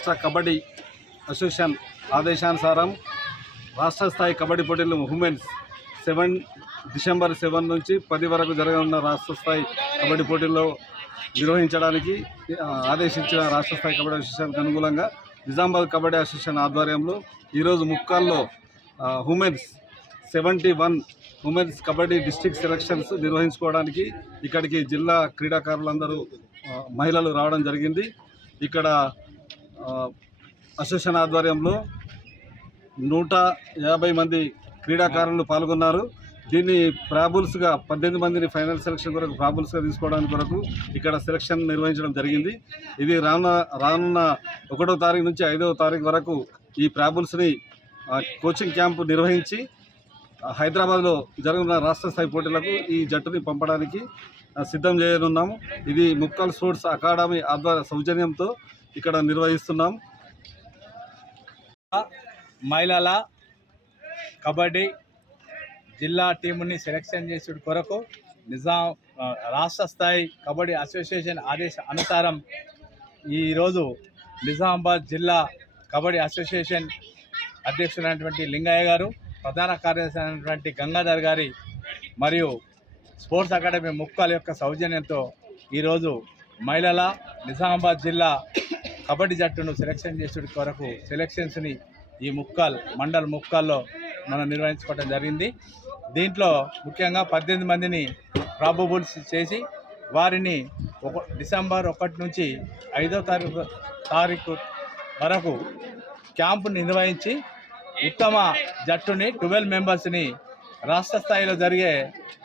రాష్ట్ర కబడ్డీ అసోసియేషన్ ఆదేశానుసారం రాష్ట్ర స్థాయి కబడ్డీ పోటీలు ఉమెన్స్ సెవెన్ డిసెంబర్ సెవెన్ నుంచి పది వరకు జరగనున్న రాష్ట్ర స్థాయి కబడ్డీ పోటీల్లో నిర్వహించడానికి ఆదేశించిన రాష్ట్ర స్థాయి కబడ్డీ అసోసియేషన్కి అనుగుణంగా నిజామాబాద్ కబడ్డీ అసోసియేషన్ ఆధ్వర్యంలో ఈరోజు ముక్కాల్లో women's seventy one women's kabaddi district selections నిర్వహించుకోవడానికి ఇక్కడికి జిల్లా క్రీడాకారులందరూ మహిళలు రావడం జరిగింది ఇక్కడ అసోసియేషన్ ఆధ్వర్యంలో నూట యాభై మంది క్రీడాకారులు పాల్గొన్నారు దీన్ని ప్రాబుల్స్గా పద్దెనిమిది మందిని ఫైనల్ సెలక్షన్ కొరకు ప్రాబుల్స్గా తీసుకోవడానికి కొరకు ఇక్కడ సెలక్షన్ నిర్వహించడం జరిగింది ఇది రానున్న రానున్న ఒకటో తారీఖు నుంచి ఐదవ తారీఖు వరకు ఈ ప్రాబుల్స్ని కోచింగ్ క్యాంప్ నిర్వహించి హైదరాబాద్లో జరుగుతున్న రాష్ట్ర స్థాయి పోటీలకు ఈ జట్టుని పంపడానికి సిద్ధం చేయనున్నాము ఇది ముక్కల్ స్పోర్ట్స్ అకాడమీ ఆధ్వర్య సౌజన్యంతో ఇక్కడ నిర్వహిస్తున్నాం మహిళల కబడ్డీ జిల్లా టీముని సెలెక్షన్ చేసే కొరకు నిజాం రాష్ట్ర స్థాయి కబడ్డీ అసోసియేషన్ ఆదేశ అనుసారం ఈరోజు నిజామాబాద్ జిల్లా కబడ్డీ అసోసియేషన్ అధ్యక్షులైనటువంటి లింగయ్య గారు ప్రధాన కార్యదర్శి అయినటువంటి గంగాధర్ గారి మరియు స్పోర్ట్స్ అకాడమీ ముక్కల యొక్క సౌజన్యంతో ఈరోజు మహిళల నిజామాబాద్ జిల్లా కబడ్డీ జట్టును సెలెక్షన్ చేసే కొరకు సెలెక్షన్స్ని ఈ ముక్కాల్ మండల్ ముక్కాల్లో మనం నిర్వహించుకోవడం జరిగింది దీంట్లో ముఖ్యంగా పద్దెనిమిది మందిని ప్రాబబుల్స్ చేసి వారిని ఒక డిసెంబర్ ఒకటి నుంచి ఐదో తారీఖు తారీఖు వరకు క్యాంపు నిర్వహించి ఉత్తమ జట్టుని ట్వెల్వ్ మెంబర్స్ని రాష్ట్ర స్థాయిలో జరిగే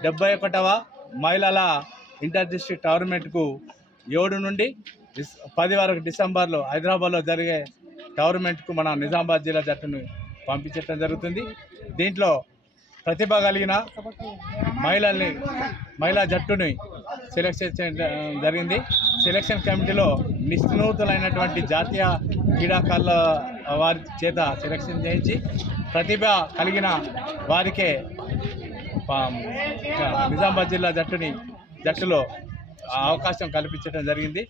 డెబ్బై ఒకటవ మహిళల ఇంటర్ డిస్ట్రిక్ట్ టోర్నమెంట్కు ఏడు నుండి పది వరకు డిసెంబర్లో హైదరాబాద్లో జరిగే గవర్నమెంట్కు మన నిజామాబాద్ జిల్లా జట్టును పంపించడం జరుగుతుంది దీంట్లో ప్రతిభ కలిగిన మహిళల్ని మహిళా జట్టుని సెలెక్షన్ చేయడం జరిగింది సెలెక్షన్ కమిటీలో నిష్ణూతులైనటువంటి జాతీయ క్రీడాకారుల వారి చేత సెలెక్షన్ చేయించి ప్రతిభ కలిగిన వారికే నిజామాబాద్ జిల్లా జట్టుని జట్టులో అవకాశం కల్పించడం జరిగింది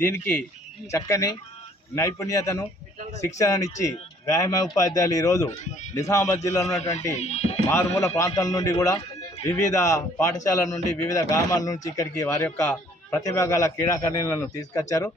దీనికి చక్కని నైపుణ్యతను శిక్షణనిచ్చి వ్యాయామ ఉపాధ్యాయులు ఈరోజు నిజామాబాద్ జిల్లాలో ఉన్నటువంటి మారుమూల ప్రాంతాల నుండి కూడా వివిధ పాఠశాలల నుండి వివిధ గ్రామాల నుంచి ఇక్కడికి వారి యొక్క ప్రతిభాగాల క్రీడాకారులను తీసుకొచ్చారు